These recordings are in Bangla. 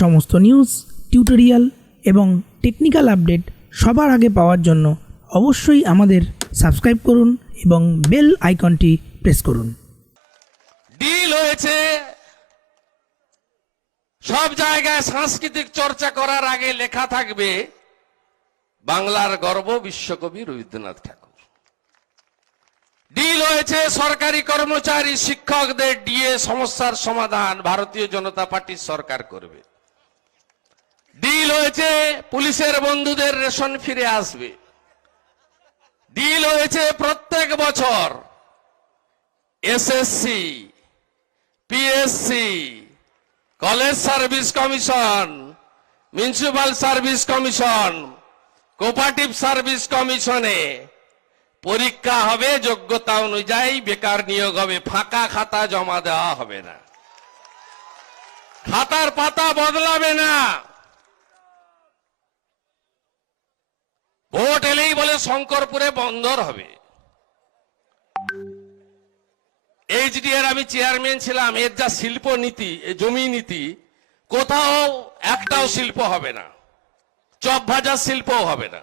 সমস্ত নিউজ, টিউটোরিয়াল এবং টেকনিক্যাল আপডেট সবার আগে পাওয়ার জন্য অবশ্যই আমাদের সাবস্ক্রাইব করুন এবং বেল আইকনটি প্রেস করুন। ডিল হয়েছে সব জায়গায় সাংস্কৃতিক চর্চা করার আগে লেখা থাকবে বাংলার গর্ব বিশ্বকবি রবীন্দ্রনাথ ঠাকুর। ডিল হয়েছে সরকারি কর্মচারী শিক্ষকদের ডিএ সমস্যার সমাধান ভারতীয় জনতা পার্টির সরকার করবে। ডিল হয়েছে পুলিশের বন্ধুদের রেশন ফিরে আসবে। ডিল হয়েছে প্রত্যেক বছর SSC, PSC, college service commission, municipal service commission, cooperative service কমিশনে পরীক্ষা হবে, যোগ্যতা অনুযায়ী বেকার নিয়োগ হবে, ফাঁকা খাতা জমা দেওয়া হবে না, খাতার পাতা বদলাবে না। ভোট এলেই বলে শঙ্করপুরে বন্দর হবে। এইচডিএর আমি চেয়ারম্যান ছিলাম, এর যা শিল্প নীতি, জমি নীতি, কোথাও একটাও শিল্প হবে না, চপ ভাজার শিল্পও হবে না।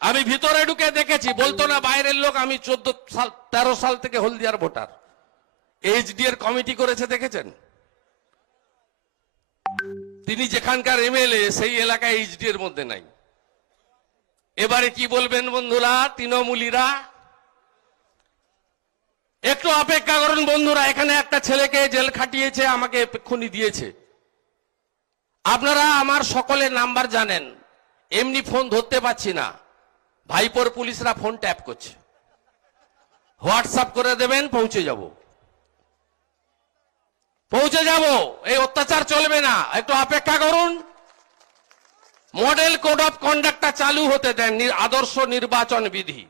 আমি ভিতরে ঢুকে দেখেছি, বলতো না বাইরের লোক, আমি 13 সাল থেকে হলদিয়ার ভোটার। এইচডিএর কমিটি করেছে দেখেছেন? তিনি যেখানকার এমএলএ সেই এলাকায় এইচডি এর মধ্যে নাই। এবারে কি বলবেন বন্ধুরা, তৃণমূলীরা? একটু অপেক্ষা করুন বন্ধুরা, এখানে একটা ছেলেকে জেল খাটিয়েছে, আমাকে এক্ষুনি দিয়েছে। আপনারা আমার সকলের নাম্বার জানেন, এমনি ফোন ধরতে পারছি না, ভাইপোর পুলিশরা ফোন ট্যাপ করছে। হোয়াটসঅ্যাপ করে দেবেন, পৌঁছে যাব, পৌঁছে যাব। এই অত্যাচার চলবে না, একটু অপেক্ষা করুন। মডেল কোড অফ কন্ডাক্টটা চালু হতে দেন, আদর্শ নির্বাচন বিধি।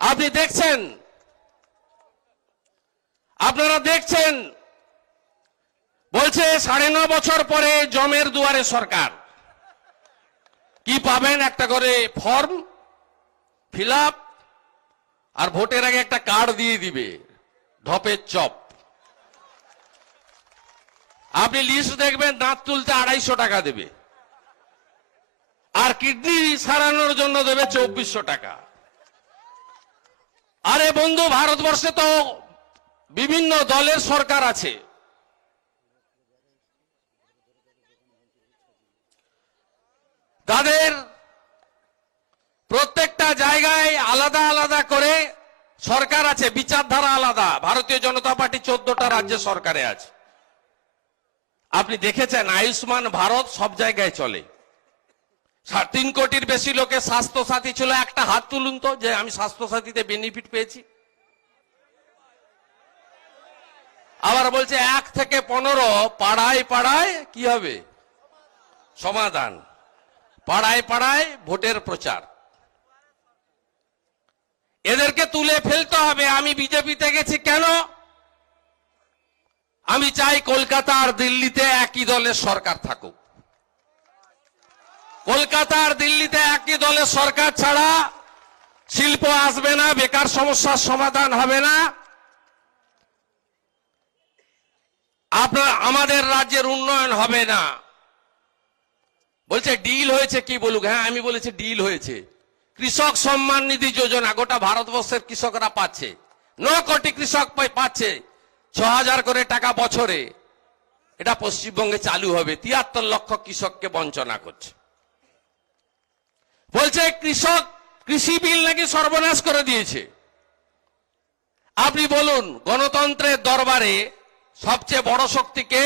আপনি দেখছেন, আপনারা দেখছেন, বলছে 9.5 বছর পরে জমের দুয়ারে সরকার। কি পাবেন? একটা করে ফর্ম ফিল আপ, আর ভোটের আগে একটা কার্ড দিয়ে দিবে, ঢপের চপ। আপনি লিস্ট দেখবেন, দাঁত তুলতে 250 টাকা দেবে, আর কিডনি সারানোর জন্য দেবে 2400 টাকা। আরে বন্ধু, ভারতবর্ষে তো বিভিন্ন দলের সরকার আছে। তাদের প্রত্যেকটা জায়গায় আলাদা আলাদা করে সরকার আছে, বিচারধারা আলাদা। ভারতীয় জনতা পার্টি 14টা রাজ্যে সরকারে আছে। আপনি দেখেছেন আয়ুষ্মান ভারত সব জায়গায় চলে। 3 কোটির বেশি লোকের স্বাস্থ্য সাথী ছিল। একটা হাত তুলুন তো যে আমি স্বাস্থ্য সাথীতে বেনিফিট পেয়েছি। আবার বলছে 1 থেকে 15 পাড়ায় পাড়ায় কি হবে? সমাধান। পাড়ায় পাড়ায় ভোটের প্রচার। এদেরকে তুলে ফেলতে হবে। আমি বিজেপিতে গেছি কেন? আমি চাই কলকাতা আর দিল্লিতে একই দলের সরকার থাকুক। কলকাতা আর দিল্লিতে একই দলের সরকার ছাড়া শিল্প আসবে না, বেকার সমস্যার সমাধান হবে না, আমাদের রাজ্যের উন্নয়ন হবে না। বলছে ডিল হয়েছে, কি বলুক? হ্যাঁ, আমি বলেছি ডিল হয়েছে। কৃষক সম্মান নিধি যোজনা গোটা ভারতবর্ষের কৃষকরা পাচ্ছে। 9 কোটি কৃষক পাচ্ছে 6000 করে টাকা বছরে। এটা পশ্চিমবঙ্গে চালু হবে। 73 লক্ষ কৃষককে বঞ্চনা করছে। বলছে কৃষি বিল নাকি সর্বনাশ করে দিয়েছে। আপনি বলুন, গণতন্ত্রের দরবারে সবচেয়ে বড় শক্তিকে?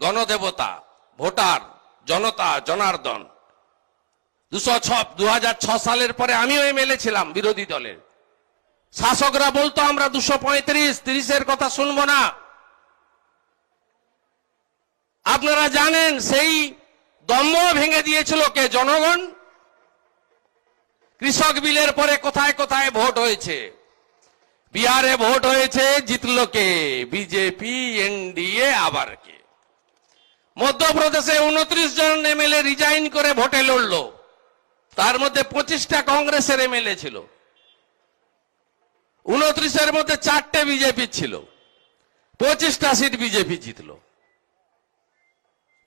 গণদেবতা, ভোটার, জনতা, জনার্দন। 2006 সালের পরে আমিও এমএলএ ছিলাম বিরোধী দলের। শাসকরা বলতো আমরা 235, 30-এর কথা শুনবো না। আপনারা জানেন সেই দম্ভ ভেঙে দিয়েছিল কে? জনগণ। কৃষক বিলের পরে কোথায় কোথায় ভোট হয়েছে? বিহারে ভোট হয়েছে, জিতলো কে? বিজেপি, এনডিএ, আবার কে? মধ্যপ্রদেশে 29 জন এমএলএ রিজাইন করে ভোটে লড়লো, তার মধ্যে 25টা কংগ্রেসের এমএলএ ছিল। 29-এর মধ্যে 4টে বিজেপি ছিল। 25টা সিট বিজেপি জিতলো।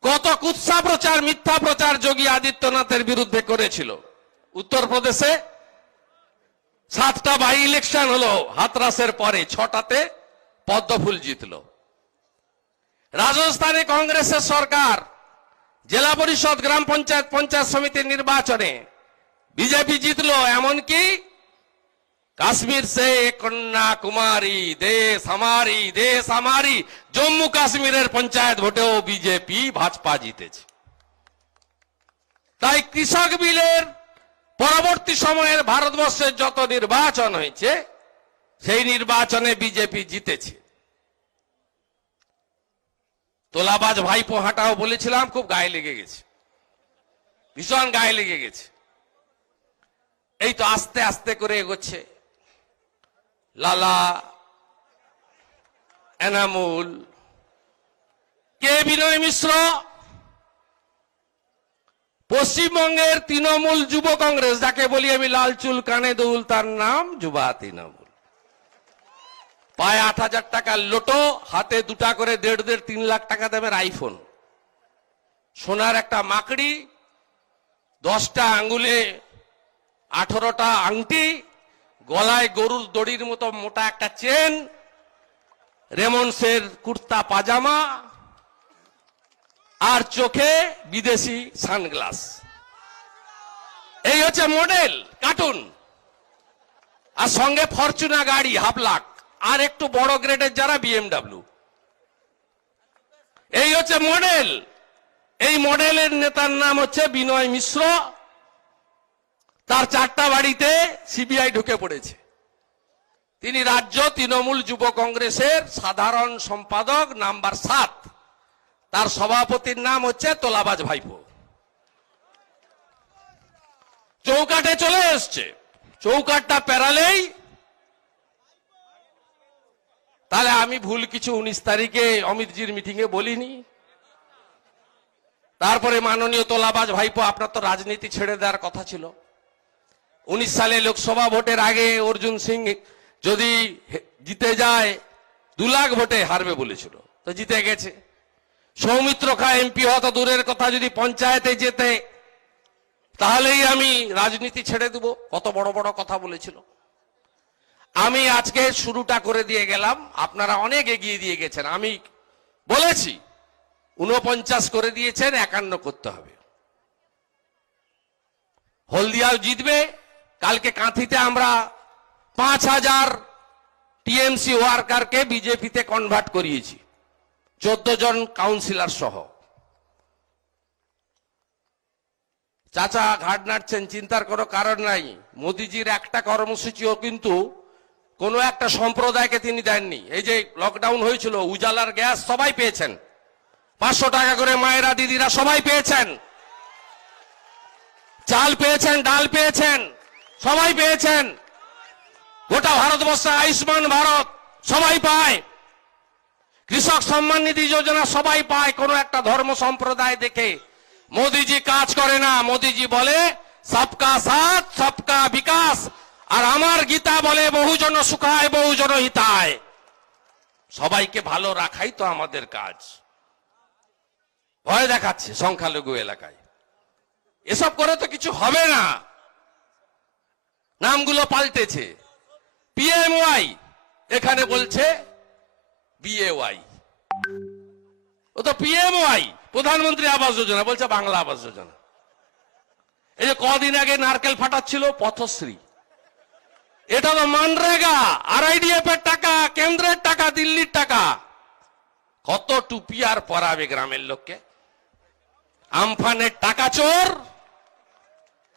কত কুৎসা প্রচার, মিথ্যা প্রচার যোগী আদিত্যনাথের বিরুদ্ধে করেছিল। উত্তরপ্রদেশে 7টা বাই ইলেকশন হলো হাতরাসের পরে, 6টাতে পদ্মফুল জিতলো। রাজস্থানে কংগ্রেসের সরকার জেলা পরিষদ, গ্রাম পঞ্চায়েত, পঞ্চায়েত সমিতির নির্বাচনে বিজেপি জিতলো। এমনকি কাশ্মীর সে কন্যাকুমারী দেশ আমারি জম্মু কাশ্মীরের পঞ্চায়েত ভোটেও বিজেপি ভাজপা জিতেছে। তাই কৃষক বিলের পরবর্তী সময়ের ভারতবর্ষের যত নির্বাচন হয়েছে সেই নির্বাচনে বিজেপি জিতেছে। তোলাবাজ ভাইপো হাঁটাও বলেছিলাম, খুব গায়ে লেগে গেছে, ভীষণ গায়ে লেগে গেছে। এই তো আস্তে আস্তে করে এগোচ্ছে। লালা, এনামুল, কে বিনয় মিশ্র, পশ্চিমবঙ্গের তৃণমূল যুব কংগ্রেস, যাকে বলি আমি লাল চুল কানে দুল, তার নাম যুবা তৃণমূল। পায়ে 8,000 টাকার লোটো, হাতে 2টা করে 1.5-3 লাখ টাকা দামের আইফোন, সোনার একটা মাকড়ি, 10টা আঙ্গুলে 18টা আংটি, গলায় গরুর দড়ির মতো মোটা একটা চেন, রেমন্ডসের কুর্তা পাজামা, আর চোখে বিদেশি সানগ্লাস। এই হচ্ছে মডেল, কার্টুন। আর সঙ্গে ফরচুনা গাড়ি 1.5 লাখ, আর একটু বড় গ্রেডের যারা BMW। এই হচ্ছে মডেল। এই মডেলের নেতার নাম হচ্ছে বিনয় মিশ্র। তার 4টা বাড়িতে সিবিআই ঢুকে পড়েছে। তিনি রাজ্য তৃণমূল যুব কংগ্রেসের সাধারণ সম্পাদক নাম্বার 7। তার সভাপতির নাম হচ্ছে তোলাবাজ ভাইপো। চৌকাঠে চলে এসছে। চৌকাঠটা পেরালেই তাহলে আমি ভুল কিছু 19 তারিখে অমিতজির মিটিংয়ে বলিনি। তারপরে মাননীয় তোলাবাজ ভাইপো, আপনার তো রাজনীতি ছেড়ে দেওয়ার কথা ছিল। 19 সালে লোকসভা ভোটের আগে অর্জুন সিং যদি জিতে যায় 2 লাখ ভোটে হারবে বলেছিল, তো জিতে গেছে। সৌমিত্র খা এমপি হওয়া তো দূরের কথা, যদি পঞ্চায়েতে যেতে তাহলেই আমি রাজনীতি ছেড়ে দেব, কত বড় বড় কথা বলেছিল। আমি আজকে শুরুটা করে দিয়ে গেলাম, আপনারা অনেক এগিয়ে দিয়ে গেছেন। আমি বলেছি 49 করে দিয়েছেন, 51 করতে হবে। হলদিয়াও জিতবে। কালকে কাঁথিতে আমরা 5,000 টিএমসি ওয়ার্কারকে বিজেপিতে কনভার্ট করিয়েছি, 14 জন কাউন্সিলর সহ। চাচা ঘাট নাড়ছেন, চিন্তার কোনো কারণ নাই। মোদিজির একটা কর্মসূচিও কিন্তু কোনো একটা সম্প্রদায়কে তিনি দেননি। এই যে লকডাউন হয়েছিল, উজালার গ্যাস সবাই পেয়েছেন, 500 টাকা করে মায়েরা দিদিরা সবাই পেয়েছেন, চাল পেয়েছেন, ডাল পেয়েছেন, সবাই পেয়েছেন। গোটা ভারতবর্ষে আয়ুষ্মান ভারত সবাই পায়, কৃষক সম্মান নিধি যোজনা সবাই পায়। কোন একটা ধর্ম সম্প্রদায় দেখে মোদিজি কাজ করে না। মোদিজি বলে সবকা সাথ সবকা বিকাশ, আর আমার গীতা বলে বহুজন সুখায় বহুজন হিতায়। সবাইকে ভালো রাখাই তো আমাদের কাজ। ভয় দেখাচ্ছে সংখ্যালঘু এলাকায়, এসব করে তো কিছু হবে না। নামগুলো পাল্টেছে, পিএমওয়াই এখানে বলছে বিএওয়াই। ও তো পিএমওয়াই, প্রধানমন্ত্রী আবাস যোজনা, বলছে বাংলা আবাস যোজনা। এই যে কদিন আগে নারকেল ফাটাচ্ছিল পথশ্রী, এটা তো মানরেগা, আরআইডিএফ এর টাকা, কেন্দ্রের টাকা, দিল্লির টাকা। কত টুপি আর পরাবে গ্রামের লোককে। আমফানের টাকা চোর।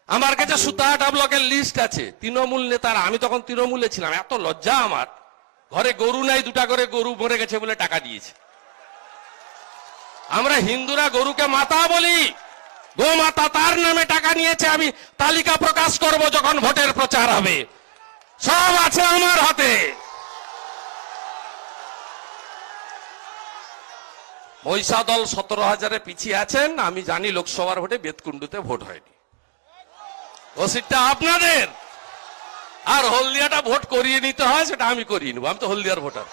আমার কাছে 17টা ব্লকের লিস্ট আছে তৃণমূল নেতারা। আমি তখন তৃণমূলে ছিলাম, এত লজ্জা আমার। ঘরে গরু নাই, 2টা করে গরু মরে গেছে বলে টাকা দিয়েছে। আমরা হিন্দুরা গরুকে মাতা বলি, গো মাতা, তার নামে টাকা নিয়েছে। আমি তালিকা প্রকাশ করব যখন ভোটের প্রচার হবে, সব আছে আমার হাতে। মহিষা দল 17,000-এ পিছিয়ে আছেন। আমি জানি লোকসভার ভোটে বেতকুণ্ডুতে ভোট হয়নি, ও সিটটা আপনাদের। আর হলদিয়াটা ভোট করিয়ে নিতে হয়, সেটা আমি করিয়ে নেব। আমি তো হলদিয়ার ভোটার।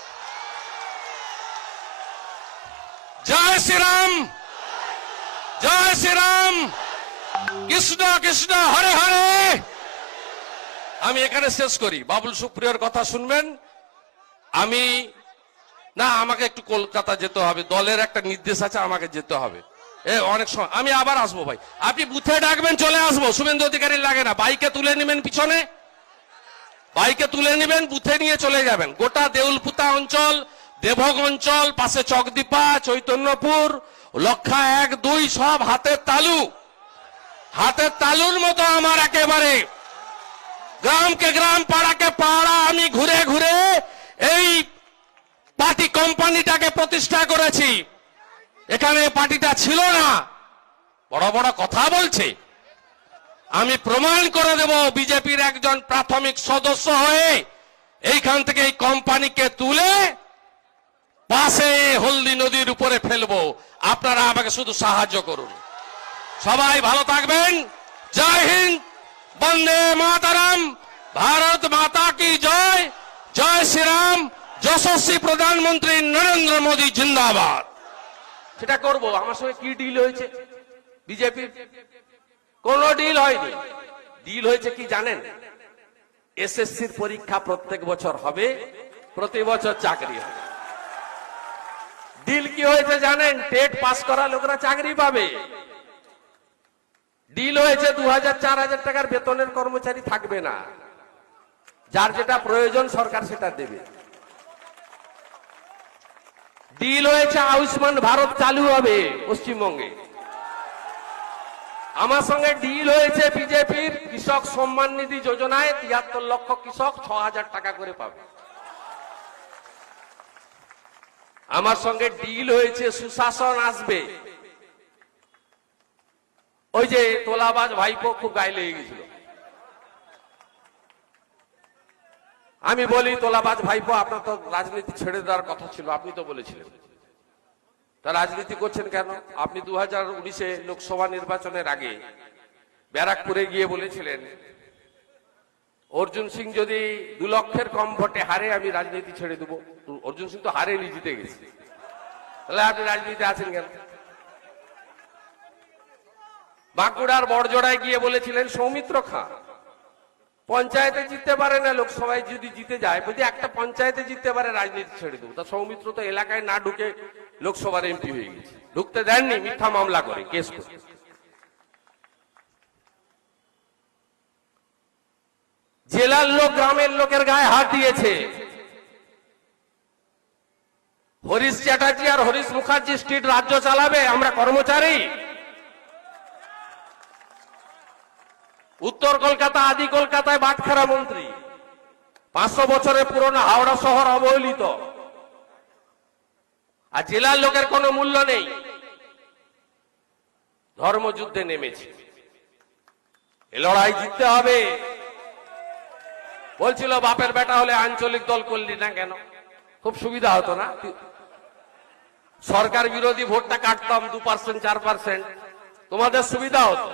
জয় শ্রীরাম, জয় শ্রীরাম, কৃষ্ণ কৃষ্ণ হরে হরে। আমি এখানে শেষ করি, বাবুল সুপ্রিয়র কথা শুনবেন। আমি না, আমাকে একটু কলকাতা যেতে হবে, দলের একটা নির্দেশ আছে, আমাকে যেতে হবে। অনেক সময় আমি আবার আসবো ভাই, আপনি বুথে ডাকবেন, চলে আসবো। শুভেন্দু অধিকারী লাগে না, বাইকে তুলে নেবেন, পিছনে বাইকে তুলে নেবেন, বুথে নিয়ে চলে যাবেন। গোটা দেউলপুতা অঞ্চল, দেবগ অঞ্চল, পাশে চকদীপা, চৈতন্যপুর, লক্ষা 1, 2 সব হাতের তালু, হাতের তালুর মতো আমার একেবারে গ্রামকে গ্রাম, পাড়াকে পাড়া আমি ঘুরে ঘুরে এই পার্টি কোম্পানিটাকে প্রতিষ্ঠা করেছি। এখানে পার্টিটা ছিল না, বড় বড় কথা বলছে। আমি প্রমাণ করে দেব, বিজেপির একজন প্রাথমিক সদস্য হয়ে এইখান থেকে এই কোম্পানিকে তুলে পাশে হলদি নদীর উপরে ফেলবো। আপনারা আমাকে শুধু সাহায্য করুন। সবাই ভালো থাকবেন। জয় হিন্দ, বন্দে মাতারাম, ভারত মাতা কি জয়, জয় শ্রীরাম, যশস্বী প্রধানমন্ত্রী নরেন্দ্র মোদী জিন্দাবাদ। সেটা করব। আমার সঙ্গে কি ডিল হয়েছে বিজেপির? কোন ডিল হয়নি। ডিল হয়েছে কি জানেন? এসএসসির পরীক্ষা প্রত্যেক বছর হবে, প্রতি বছর চাকরি হবে। ডিল কি হয়েছে জানেন? টেট পাস করা লোকরা চাকরি পাবে। ডিল হয়েছে 2000-4000 টাকার বেতনের কর্মচারী থাকবে না, যার যেটা প্রয়োজন সরকার সেটা দেবে। ডিল হয়েছে আয়ুষ্মান ভারত চালু হবে পশ্চিমবঙ্গে। আমার সঙ্গে ডিল হয়েছে বিজেপির কৃষক সম্মান নিধি যোজনায় 73 লক্ষ কৃষক 6000 টাকা করে পাবে। আমার সঙ্গে ডিল হয়েছে সুশাসন আসবে। ওই যে তোলাবাজ ভাইপো খুব গায়ে লেগে গেছিল। আমি বলি, তোলাবাজ ভাইপো, আপনার তো রাজনীতি ছেড়ে দেওয়ার কথা ছিল, আপনি তো বলেছিলেন, তা রাজনীতি করছেন কেন? আপনি 2019-এ লোকসভা নির্বাচনের আগে ব্যারাকপুরে গিয়ে বলেছিলেন, অর্জুন সিং যদি 2 লক্ষের কম ভোটে হারে আমি রাজনীতি ছেড়ে দেবো। অর্জুন সিং তো হারেনি, জিতে গেছে, তাহলে আপনি রাজনীতিতে আছেন কেন? বাঁকুড়ার বড়জোড়ায় গিয়ে বলেছিলেন সৌমিত্র খাঁ পঞ্চায়েতে জিততে পারে না, লোকসভায় যদি জিতে যায়, যদি একটা পঞ্চায়েতে জিততে পারে রাজনীতি ছেড়ে দেবো। তা সৌমিত্র তো এলাকায় না ঢুকে লোকসভার এমপি হয়ে গেছে। ঢুকতে দেননি, মিথ্যা মামলা করে, কেস করে। জেলার লোক গ্রামের লোকের গায়ে হাত দিয়েছে। হরিশ চ্যাটার্জি আর হরিশ মুখার্জি স্ট্রিট রাজ্য চালাবে, আমরা কর্মচারী। উত্তর কলকাতা, আদি কলকাতায় বাটখারা মন্ত্রী, 500 বছরের পুরনো হাওড়া শহর অবহেলিত, আর জেলার লোকের কোনো মূল্য নেই। ধর্মযুদ্ধে নেমেছে, এ লড়াই জিততে হবে। বলছিল বাপের বেটা হলে আঞ্চলিক দল করলি না কেন? খুব সুবিধা হতো না? সরকার বিরোধী ভোটটা কাটতাম 2%, 4%, তোমাদের সুবিধা হতো।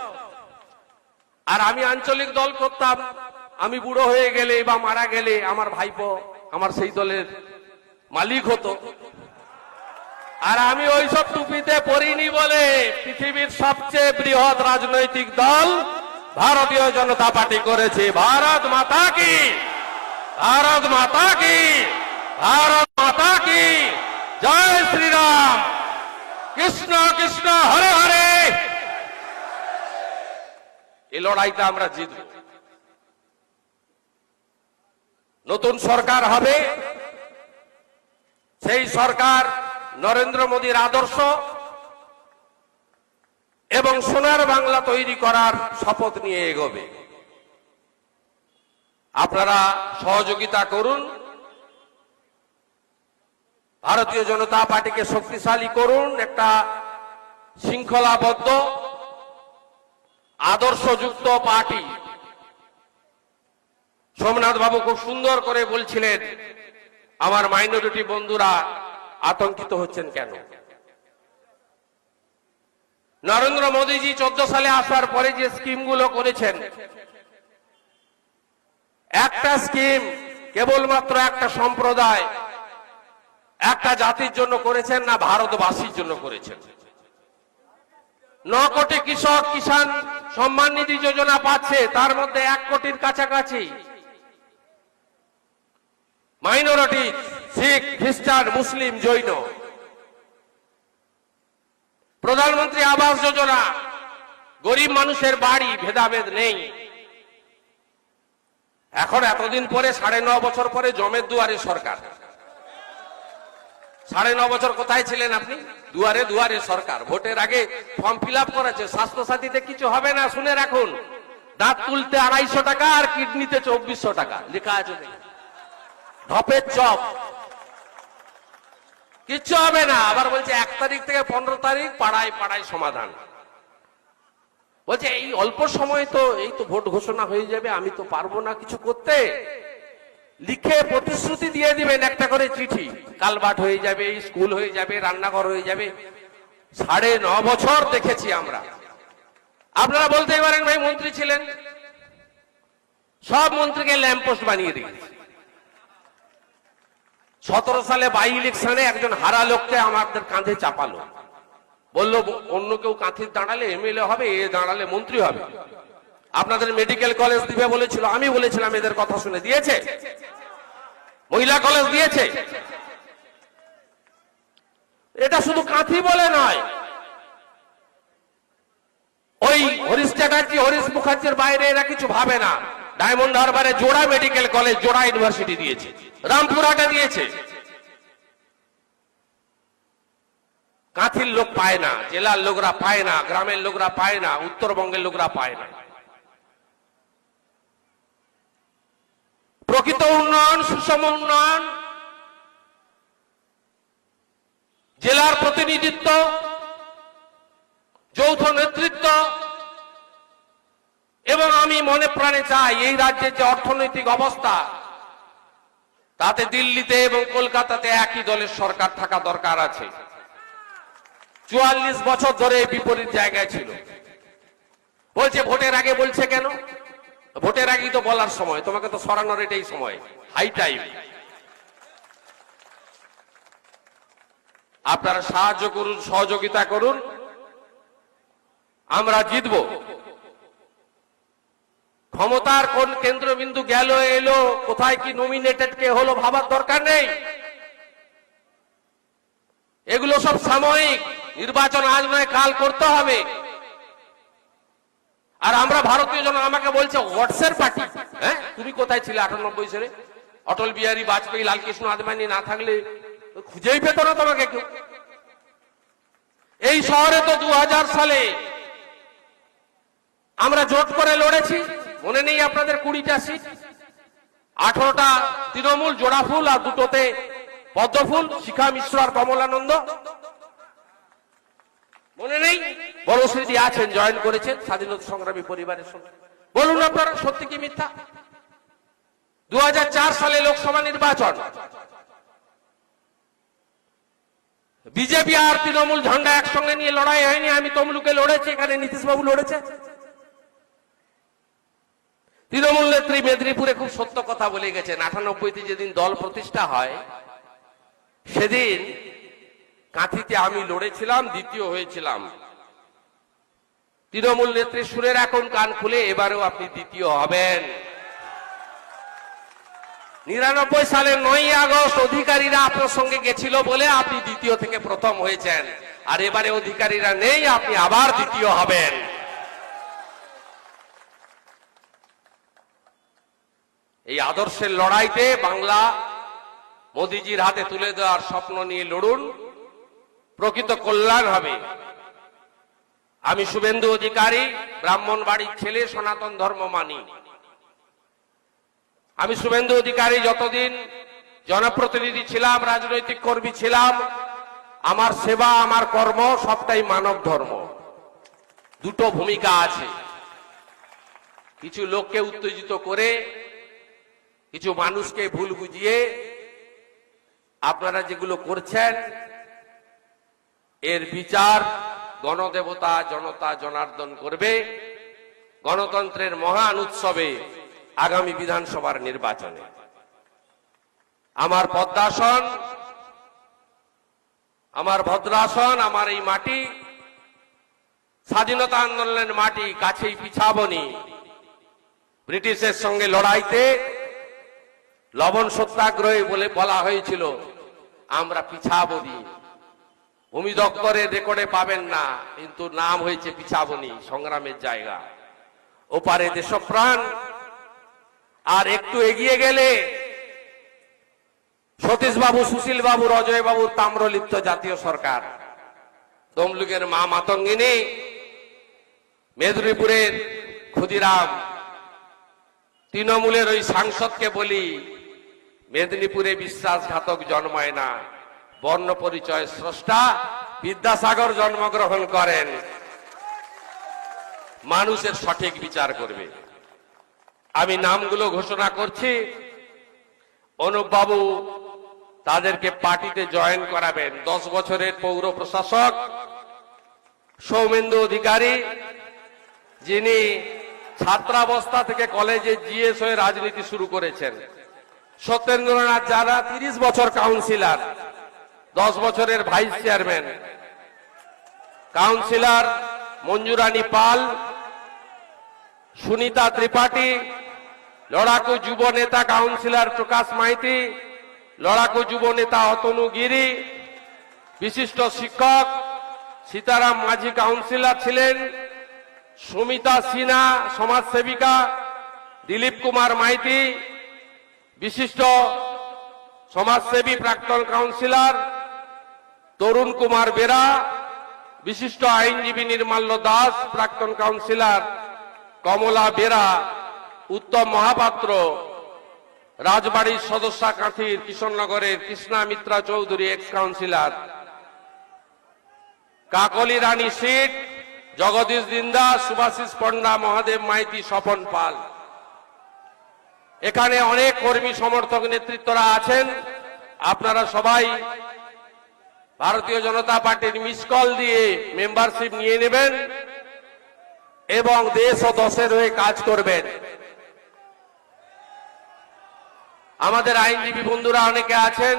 আর আমি আঞ্চলিক দল করতাম, আমি বুড়ো হয়ে গেলে বা মারা গেলে আমার ভাইপো আমার সেই দলের মালিক হতো। আর আমি ওইসব টুপিতে পড়িনি বলে পৃথিবীর সবচেয়ে বৃহৎ রাজনৈতিক দল ভারতীয় জনতা পার্টি করেছে। ভারত মাতা কি, ভারত মাতা কি, ভারত মাতা কি জয় শ্রীরাম, কৃষ্ণ কৃষ্ণ হরে হরে। এই লড়াইটা আমরা জিতব। নতুন সরকার হবে, সেই সরকার নরেন্দ্র মোদীর আদর্শ এবং সোনার বাংলা তৈরি করার শপথ নিয়ে এগোবে। আপনারা সহযোগিতা করুন, ভারতীয় জনতা পার্টিকে শক্তিশালী করুন, একটা শৃঙ্খলাবদ্ধ আদর্শযুক্ত পার্টি। সোমনাথ বাবু খুব সুন্দর করে বলছিলেন, আমার মাইনরিটি বন্ধুরা আতঙ্কিত হচ্ছেন কেন? নরেন্দ্র মোদীজি 14 সালে আসার পরে যে স্কিমগুলো করেছেন, একটা স্কিম কেবলমাত্র একটা সম্প্রদায়, একটা জাতির জন্য করেছেন না ভারতবাসীর জন্য করেছেন? 9 কোটি কৃষক কিষাণ সম্মান নিধি যোজনা পাচ্ছে, তার মধ্যে 1 কোটির কাছাকাছি মাইনরিটি, শিখ, খ্রিস্টান, মুসলিম, জৈন। প্রধানমন্ত্রী আবাস যোজনা, গরিব মানুষের বাড়ি, ভেদাভেদ নেই। এখন এতদিন পরে 9.5 বছর পরে জমের দুয়ারে সরকার। 9.5 বছর কোথায় ছিলেন আপনি? দুয়ারে দুয়ারে সরকার। ভোটের আগে ফর্ম ফিল আপ করেছে, স্বাস্থ্য সাথীতে কিছু হবে না, শুনে রাখুন। দাঁত তুলতে 250 টাকা আর কিডনিতে 2400 টাকা লেখা আছে, ঢপের চপ, কিচ্ছু হবে না। আবার বলছে 1 তারিখ থেকে 15 তারিখ পাড়ায় পাড়ায় সমাধান। বলছে এই অল্প সময় তো এই তো ভোট ঘোষণা হয়ে যাবে, আমি তো পারবো না কিছু করতে। লিখে প্রতিশ্রুতি দিয়ে দিবেন একটা করে চিঠি, কালবাট হয়ে যাবে, স্কুল হয়ে যাবে, রান্নাঘর হয়ে যাবে। 9.5 বছর দেখেছি আমরা। আপনারা বলতে পারেন ভাই মন্ত্রী ছিলেন, সব মন্ত্রীকে ল্যাম্পপোস্ট বানিয়ে দিয়েছে। 17 সালে বাই ইলেকশনে একজন হারা লোককে আমাদের কাঁধে চাপালো, বললো অন্য কেউ কাঁথে দাঁড়ালে এমএলএ হবে, এ দাঁড়ালে মন্ত্রী হবে। আপনাদের মেডিকেল কলেজ দিবে বলেছিল, আমি বলেছিলাম এদের কথা শুনে দিয়েছে। মহিলা কলেজ দিয়েছে। এটা শুধু কাঁথি বলে নয়, ওই হরিশ চ্যাটার্জি, হরিশ মুখার্জির বাইরে এরা কিছু ভাবে না। ডায়মন্ড হারবারে জোড়া মেডিকেল কলেজ, জোড়া ইউনিভার্সিটি দিয়েছে, রামপুরহাটে দিয়েছে। কাঁথির লোক পায় না, জেলার লোকরা পায় না, গ্রামের লোকরা পায় না, উত্তরবঙ্গের লোকরা পায় না। প্রকৃত উন্নয়ন, সুষম উন্নয়ন, জেলার প্রতিনিধিত্ব, যৌথ নেতৃত্ব, এবং আমি মনে প্রাণে চাই এই রাজ্যের যে অর্থনৈতিক অবস্থা, তাতে দিল্লিতে এবং কলকাতাতে একই দলের সরকার থাকা দরকার আছে। 44 বছর ধরে বিপরীত জায়গায় ছিল। বলছে ভোটের আগে, বলছে কেন? ভোটের আগেই তো বলার সময়, তোমাকে তো সরানোর এটাই সময়, হাই টাইম। আপনারা সাহায্য করুন, সহযোগিতা করুন, আমরা জিতব। ক্ষমতার কোন কেন্দ্রবিন্দু গেল এলো, কোথায় কি নমিনেটেড কে হলো ভাবার দরকার নেই। এগুলো সব সাময়িক। নির্বাচন আজ নয় কাল করতে হবে। আর আমরা ভারতীয় জন, আমাকে বলছে হোয়াটসঅ্যাপ পার্টি। হ্যাঁ, তুমি কোথায় ছিলে 98 সালে? অটল বিহারী বাজপেয়ী, লালকৃষ্ণ আদবানি না থাকলে খুঁজেই পেত না তোমাকে কেউ। এই শহরে তো 2000 সালে আমরা জোট করে লড়েছি, মনে নেই আপনাদের? 20টা সিট, 18টা তৃণমূল জোড়া ফুল আর 2টোতে পদ্মফুল, শিখা মিশ্র আর কমলানন্দ, মনে নেই? বড় স্মৃতি আছেন, জয়েন করেছেন স্বাধীনতা সংগ্রামী পরিবারের সঙ্গে। বলুন আপনারা সত্যি কি মিথ্যা? 2004 সালে লোকসভা নির্বাচন, বিজেপি আর তৃণমূল ঝান্ডা একসঙ্গে নিয়ে লড়াই হয়নি। আমি তমলুকে লড়েছি, এখানে নীতিশবাবু লড়েছে। তৃণমূল নেত্রী মেদিনীপুরে খুব সত্য কথা বলে গেছেন। 98তে যেদিন দল প্রতিষ্ঠা হয়, সেদিন কাঁথিতে আমি লড়েছিলাম, দ্বিতীয় হয়েছিলাম। তৃণমূল নেত্রী সুরের এখন কান খুলে, এবারেও আপনি দ্বিতীয় হবেন। 99 সালের 9ই আগস্ট অধিকারীরা আপনার সঙ্গে গেছিল বলে আপনি দ্বিতীয় থেকে প্রথম হয়েছেন। আর এবারে অধিকারীরা নেই, আপনি আবার দ্বিতীয় হবেন। এই আদর্শের লড়াইতে বাংলা মোদিজির হাতে তুলে দেওয়ার স্বপ্ন নিয়ে লড়ুন, প্রকৃত কল্যাণ হবে। আমি শুভেন্দু অধিকারী, ব্রাহ্মণবাড়ির ছেলে, সনাতন ধর্ম মানি। আমি শুভেন্দু অধিকারী যতদিন জনপ্রতিনিধি ছিলাম, রাজনৈতিক কর্মী ছিলাম, আমার সেবা, আমার কর্ম সবটাই মানব ধর্ম। দুটো ভূমিকা আছে। কিছু লোককে উত্তেজিত করে, কিছু মানুষকে ভুল বুঝিয়ে আপনারা যেগুলো করছেন, এর বিচার গণদেবতা জনতা জনার্দন করবে গণতন্ত্রের মহান উৎসবে, আগামী বিধানসভার নির্বাচনে। আমার পদ্মাসন আমার ভদ্রাসন, আমার এই মাটি স্বাধীনতা আন্দোলনের মাটি, কাছেই পিছাবনি। ব্রিটিশের সঙ্গে লড়াইতে লবণ সত্যাগ্রহে বলে বলা হয়েছিল আমরা পিছাবনি। ভূমি দপ্তরের রেকর্ডে পাবেন না, কিন্তু নাম হয়েছে পিছাবনি, সংগ্রামের জায়গা। ওপারে দেশপ্রাণ। আর একটু এগিয়ে গেলে সতীশ বাবু, সুশীল বাবু, অজয় বাবুর তাম্রলিপ্ত জাতীয় সরকার, তমলুকের মা মাতঙ্গিনী, মেদিনীপুরের ক্ষুদিরাম। তৃণমূলের ওই সাংসদকে বলি, মেদিনীপুরে বিশ্বাসঘাতক জন্মায় না, বর্ণ পরিচয় স্রষ্টা বিদ্যাসাগর জন্মগ্রহণ করেন। মানুষের সঠিক বিচার করবে। আমি নামগুলো ঘোষণা করছি। অনুপ বাবু তাদেরকে পার্টিতে জয়েন করাবেন। 10 বছরের পৌর প্রশাসক সৌমেন্দু অধিকারী, যিনি ছাত্রাবস্থা থেকে কলেজে জিএস হয়ে রাজনীতি শুরু করেছেন। সত্যেন্দ্রনাথ জানা 30 বছর কাউন্সিলর, 10 বছরের ভাইস চেয়ারম্যান। কাউন্সিলর মঞ্জুরানী পাল, সুনিতা ত্রিপাঠী, লড়াকু যুব নেতা কাউন্সিলর প্রকাশ মাইতি, লড়াকু যুব নেতা অতনু গিরি, বিশিষ্ট শিক্ষক সীতারাম মাঝি কাউন্সিলর ছিলেন, সুমিতা সিনহা সমাজসেবিকা, দিলীপ কুমার মাইতি বিশিষ্ট সমাজসেবী প্রাক্তন কাউন্সিলর, তরুণ কুমার বেরা বিশিষ্ট আইনজীবী, নির্মাল্য দাস প্রাক্তন কাউন্সিলর, কমলা বেরা, উত্তম মহাপাত্র রাজবাড়ির সদস্যা কাঁথির, কিশোরনগরের কৃষ্ণা মিত্রা চৌধুরী এক্স কাউন্সিলর, কাকলি রানী সিট জগদীশ দিন্দা, সুভাষিস পণ্ডা, মহাদেব মাইতি, স্বপন পাল। এখানে অনেক কর্মী সমর্থক নেতৃত্বরা আছেন। আপনারা সবাই ভারতীয় জনতা পার্টির মিস কল দিয়ে মেম্বারশিপ নিয়ে নেবেন এবং দেশ ও দশের হয়ে কাজ করবেন। আমাদের আইনজীবী বন্ধুরা অনেকে আছেন,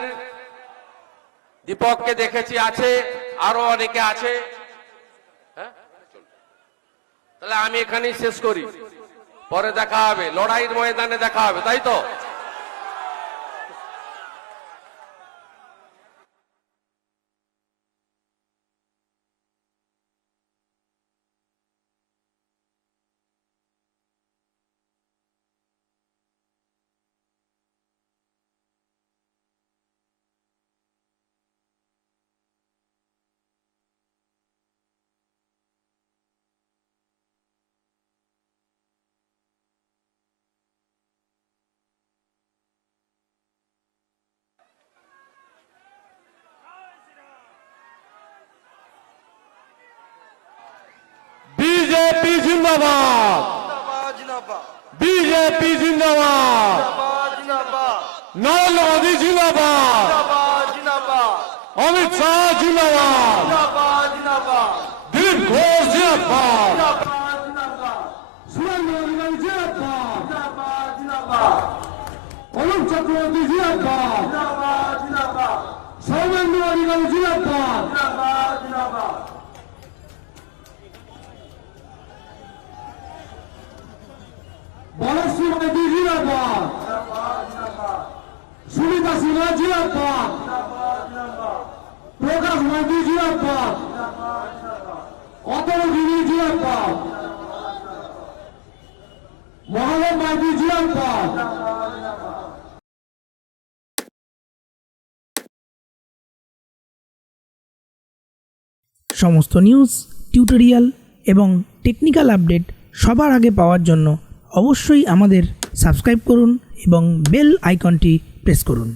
দীপককে দেখেছি আছে, আরো অনেকে আছে। তাহলে আমি এখানেই শেষ করি, পরে দেখা হবে, লড়াইয়ের ময়দানে দেখা হবে, তাই তো? बीजेपी जिंदाबाद, बीजेपी जिंदाबाद, नरेंद्र मोदी जिंदाबाद, अमित शाह जिंदाबाद, दिलीप घोष जिंदाबाद, सुरेंद्र अधिकारी जिंदाबाद, अनुप चक्रवर्ती जिंदाबाद, सौमेंद्र अधिकारी जिंदाबाद, बलश्री माइती जिंदाबाद, सुनीता सिन्हा जिंदाबाद, प्रकाश माइती जिंदाबाद, अतनु गिरी जिंदाबाद, महादेव माइती जिंदाबाद। সমস্ত নিউজ, টিউটোরিয়াল এবং টেকনিক্যাল আপডেট সবার আগে পাওয়ার জন্য অবশ্যই আমাদের সাবস্ক্রাইব করুন এবং বেল আইকনটি প্রেস করুন।